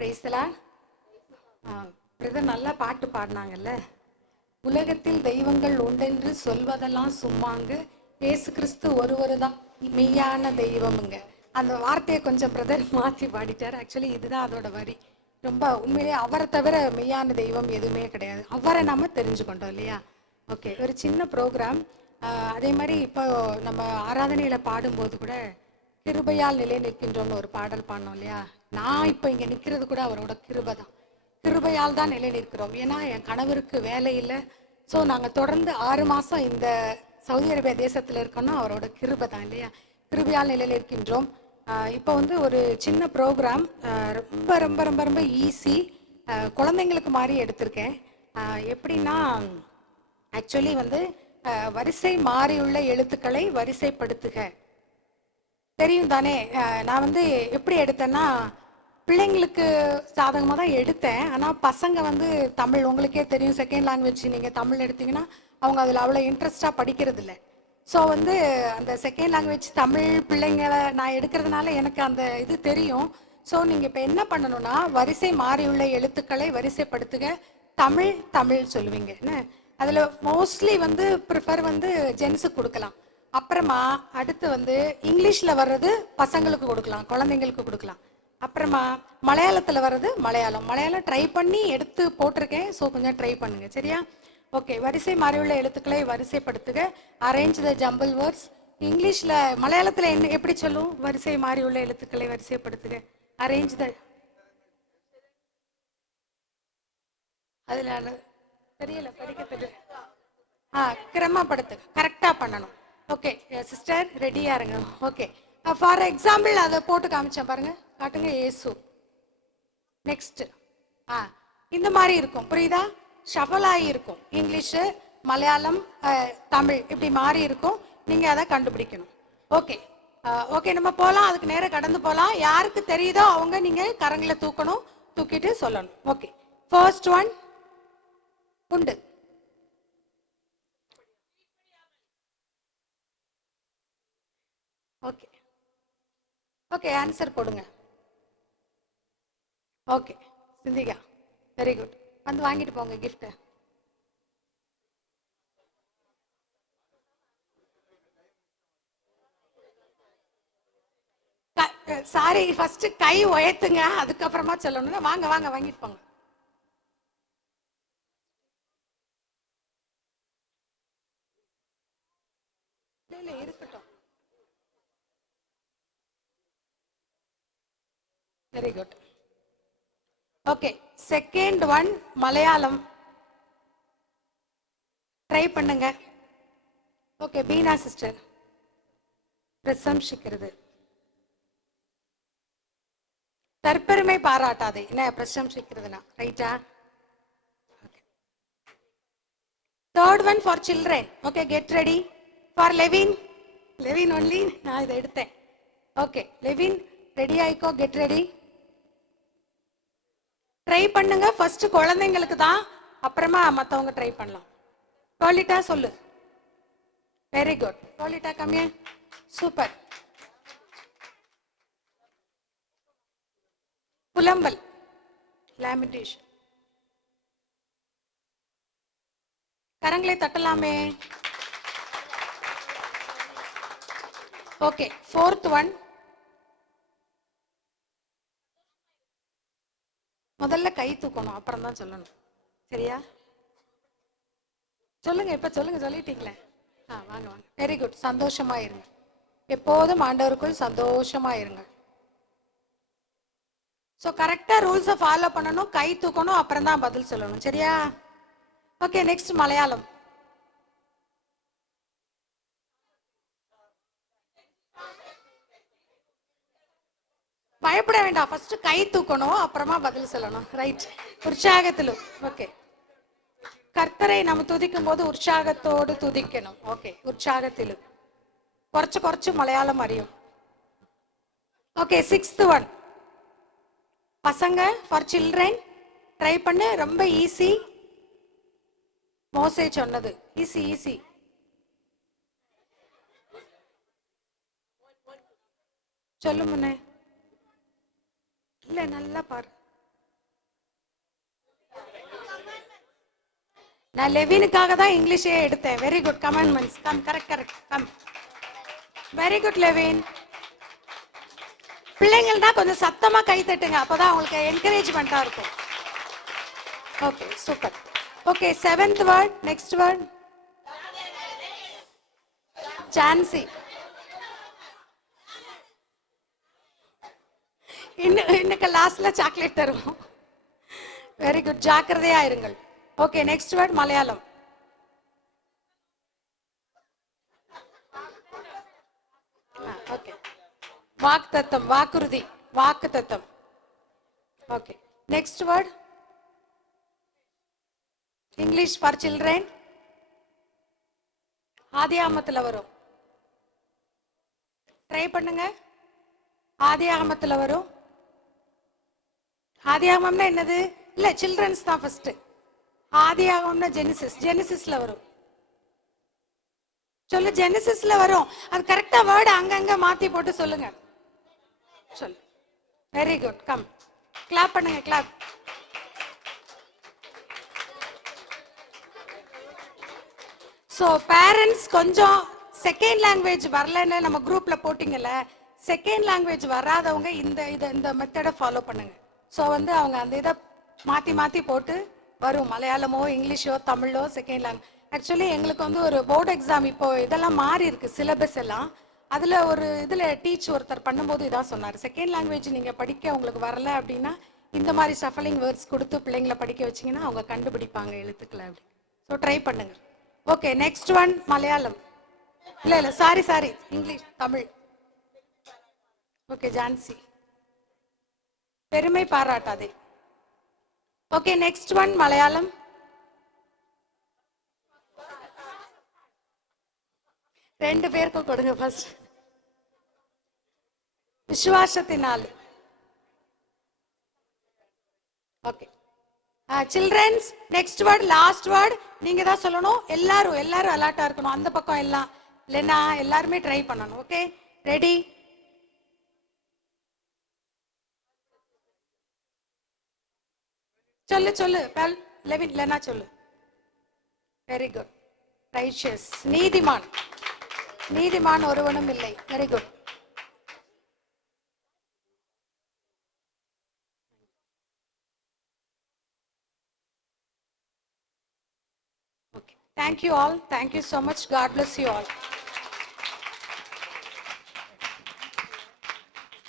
பிரைஸ்தலா. Brother நல்லா பாட்டு பாடினாங்கல்ல. உலகத்தில் தெய்வங்கள் உண்டென்று சொல்வதெல்லாம் சும்மாங்க, இயேசு கிறிஸ்து ஒருவர் தான் மெய்யான தெய்வமுங்க. அந்த வார்த்தையை கொஞ்சம் பிரதர் மாற்றி பாடிட்டார். ஆக்சுவலி இதுதான் அதோட வரி. ரொம்ப உண்மையிலேயே அவரை தவிர மெய்யான தெய்வம் எதுவுமே கிடையாது. அவரை நம்ம தெரிஞ்சுக்கொண்டோம் இல்லையா? ஓகே, ஒரு சின்ன ப்ரோக்ராம். அதே மாதிரி இப்போ நம்ம ஆராதனையில் பாடும்போது கூட கிருபையால் நிலை நிற்கின்றோம்னு ஒரு பாடல் பாடினோம் இல்லையா? நான் இப்போ இங்கே நிற்கிறது கூட அவரோட கிருபை தான். கிருபையால் தான் நிலை நிற்கிறோம். ஏன்னா என் கணவருக்கு வேலை இல்லை. ஸோ நாங்கள் தொடர்ந்து 6 மாதம் இந்த சவுதி அரேபியா தேசத்தில் இருக்கோம்னா அவரோட கிருபை தான் இல்லையா? கிருபையால் நிலை நிற்கின்றோம். இப்போ வந்து ஒரு சின்ன ப்ரோக்ராம், ரொம்ப ரொம்ப ரொம்ப ரொம்ப ஈஸி, குழந்தைங்களுக்கு மாதிரி எடுத்திருக்கேன். எப்படின்னா ஆக்சுவலி வந்து வரிசை மாறியுள்ள எழுத்துக்களை வரிசைப்படுத்துக. தெரியும் தானே? நான் வந்து எப்படி எடுத்தேன்னா பிள்ளைங்களுக்கு சாதகமாக தான் எடுத்தேன். ஆனால் பசங்க வந்து தமிழ் உங்களுக்கே தெரியும், செகண்ட் லாங்குவேஜ் நீங்கள் தமிழ் எடுத்தீங்கன்னா அவங்க அதில் அவ்வளோ இன்ட்ரெஸ்டாக படிக்கிறது இல்லை. ஸோ வந்து அந்த செகண்ட் லாங்குவேஜ் தமிழ் பிள்ளைங்களை நான் எடுக்கிறதுனால எனக்கு அந்த இது தெரியும். ஸோ நீங்கள் இப்போ என்ன பண்ணணும்னா வரிசை மாறியுள்ள எழுத்துக்களை வரிசைப்படுத்துக. தமிழ் தமிழ் சொல்லுவீங்க என்ன. அதில் மோஸ்ட்லி வந்து ப்ரிஃபர் வந்து ஜென்ஸுக்கு கொடுக்கலாம். அப்புறமா அடுத்து வந்து இங்கிலீஷில் வர்றது பசங்களுக்கு கொடுக்கலாம், குழந்தைங்களுக்கு கொடுக்கலாம். அப்புறமா மலையாளத்தில் வர்றது மலையாளம் ட்ரை பண்ணி எடுத்து போட்டிருக்கேன். ஸோ கொஞ்சம் ட்ரை பண்ணுங்க சரியா? ஓகே, வரிசை மாறியுள்ள எழுத்துக்களை வரிசைப்படுத்துக. Arrange the jumble words. இங்கிலீஷில் மலையாளத்தில் என்ன எப்படி சொல்லும்? வரிசை மாறியுள்ள எழுத்துக்களை வரிசைப்படுத்துக. அரேஞ்ச் த, அதில் தெரியல, படிக்க தெரியல. கிரமப்படுத்துக, கரெக்டாக பண்ணணும். ஓகே சிஸ்டர், ரெடியாக இருங்க. ஓகே, ஃபார் எக்ஸாம்பிள் அதை போட்டு காமிச்சேன் பாருங்க, காட்டுங்க. ஏசு. நெக்ஸ்ட். இந்த மாதிரி இருக்கும், புரியுதா? ஷஃபல் ஆகி இருக்கும். இங்கிலீஷு, மலையாளம், தமிழ் இப்படி மாறி இருக்கும். நீங்கள் அதை கண்டுபிடிக்கணும். ஓகே ஓகே, நம்ம போகலாம். அதுக்கு நேரம் கடந்து போகலாம். யாருக்கு தெரியுதோ அவங்க நீங்கள் கரங்களை தூக்கணும், தூக்கிட்டு சொல்லணும். ஓகே, ஃபர்ஸ்ட் ஒன் உண்டு. ஓகே ஓகே, ஆன்சர் போடுங்க. Okay Sindhika, very good. வந்து வாங்கிட்டு போங்க கிஃப்ட்டு. சாரி, ஃபர்ஸ்ட் கை உயர்த்துங்க, அதுக்கப்புறமா சொல்லணும். வாங்க வாங்க, வாங்கிட்டு போங்க. இல்லை இருக்கட்டும். Very good. Okay, second one Malayalam. Try பண்ணுங்க. Okay, Beena sister. பிரசம்சிக்கிறது. தற்பெருமை பாராட்டாதே. என்ன பிரசம்சிக்கிறதுனா? ரைட்டா? Third one for children. Okay, get ready for Levin. Levin only நான் இதை எடுத்தேன். ஓகே லெவின், ரெடி ஆயிக்கோ, கெட் ரெடி. ட்ரை பண்ணுங்க. ஃபர்ஸ்ட் குழந்தைங்களுக்கு தான், அப்புறமா மற்றவங்க ட்ரை பண்ணலாம். டோலிட்டா சொல்லு. Very good. டோலிட்டா கம்மியா, சூப்பர். புலம்பல், லேமினேஷன். கரங்களை தட்டலாமே. Okay, fourth one. முதல்ல கை தூக்கணும், அப்புறம் தான் சொல்லணும். சரியா? சொல்லுங்க, இப்ப சொல்லுங்க, சொல்லிட்டீங்களே. வாங்க வாங்க. Very good. சந்தோஷமா இருங்க. எப்போதும் ஆண்டவருக்குள் சந்தோஷமா இருங்க. ஸோ கரெக்டாக ரூல்ஸை ஃபாலோ பண்ணணும். கை தூக்கணும், அப்புறம் தான் பதில் சொல்லணும். சரியா? Okay, next Malayalam. பயப்பட வேண்டாம், ஃபர்ஸ்ட் கை தூக்கணும், அப்புறமா பதில் சொல்லணும். ரைட். உற்சாகத்திலும். ஓகே, கர்த்தரை நம்ம துதிக்கும் போது உற்சாகத்தோடு துதிக்கணும். ஓகே, உற்சாகத்திலும். குறைச்சு குறைச்சு மலையாளம் அறியும். Okay, sixth one. பசங்க, ஃபார் சில்ட்ரன். ட்ரை பண்ணு, ரொம்ப ஈஸி. மோசே சொன்னது ஈஸி ஈஸி. சொல்லு முன்னே. இல்லை நல்லா பாரு. நான் லெவினுக்காக தான் இங்கிலீஷே எடுத்தேன். Very good commandments. Come, correct correct, come. Very good Levin. பிள்ளைங்கள்னா கொஞ்சம் சத்தமா கை தட்டுங்க, அப்பதான் அவங்களுக்கு என்கரேஜ்மெண்டா இருக்கும். Okay, super. Okay, seventh word, next word. Jhansi. இன்னைக்கு லாஸ்ட்ல சாக்லேட் தருவோம். வெரி குட், ஜாக்கிரதையா இருங்கள். Okay, next word Malayalam. Okay, வாக்கு தத்தம், வாக்குறுதி, வாக்கு தத்தம். Okay, next word English for children. ஆதியாகமத்தில் வரும், ட்ரை பண்ணுங்க. ஆதியாகமத்தில் வரும். ஆதியாகமம்னா என்னது? இல்ல, சில்ட்ரன்ஸ் தான் ஃபர்ஸ்ட். ஆதியாகமம்னா ஜெனிசிஸ், ஜெனிசிஸ்ல வரும். சொல்லு, ஜெனிசிஸ்ல வரும். அது கரெக்டா வேர்டு அங்கங்க மாத்தி போட்டு சொல்லுங்க. சொல்லு. Very good, come. கிளாப் பண்ணுங்க, கிளாப். ஸோ பேரண்ட்ஸ் கொஞ்சம் செகண்ட் லாங்குவேஜ் வரலன்னு நம்ம குரூப்ல போட்டிங்கல்ல, செகண்ட் லாங்குவேஜ் வராதவங்க இந்த மெத்தடை ஃபாலோ பண்ணுங்க. ஸோ வந்து அவங்க அந்த இதை மாற்றி மாற்றி போட்டு வரும். மலையாளமோ இங்கிலீஷோ தமிழோ செகண்ட் லாங்குவேஜ். ஆக்சுவலி எங்களுக்கு வந்து ஒரு போர்டு எக்ஸாம் இப்போ இதெல்லாம் மாறி இருக்கு சிலபஸ் எல்லாம். அதில் ஒரு இதில் ஒருத்தர் பண்ணும்போது இதான் சொன்னார், செகண்ட் லாங்குவேஜ் நீங்கள் படிக்க உங்களுக்கு வரல அப்படின்னா இந்த மாதிரி ஷஃபலிங் வேர்ட்ஸ் கொடுத்து பிள்ளைங்களை படிக்க வச்சிங்கன்னா அவங்க கண்டுபிடிப்பாங்க எழுத்துக்களை அப்படி. ஸோ ட்ரை பண்ணுங்க. Okay, next one Malayalam. இல்ல sorry, English, Tamil. Okay, Jhansi. பெருமை பாராட்டாதே. Okay, next one Malayalam. ரெண்டு பேருக்கும் கொடுங்க ஃபர்ஸ்ட். விசுவாசத்தினால். Okay, childrens next word, last word நீங்க தான் சொல்லணும். எல்லாரும் அலர்ட்டா இருக்கணும். அந்த பக்கம் எல்லாம் இல்லைன்னா எல்லாருமே ட்ரை பண்ணணும். Okay, ready? சொல்லு லெவின், லெனா சொல்லு. Very good. ரைச்சியஸ், நீதிமான். நீதிமான் ஒருவனும் இல்லை. Very good. Okay. Thank you all. Thank you so much. God bless you all.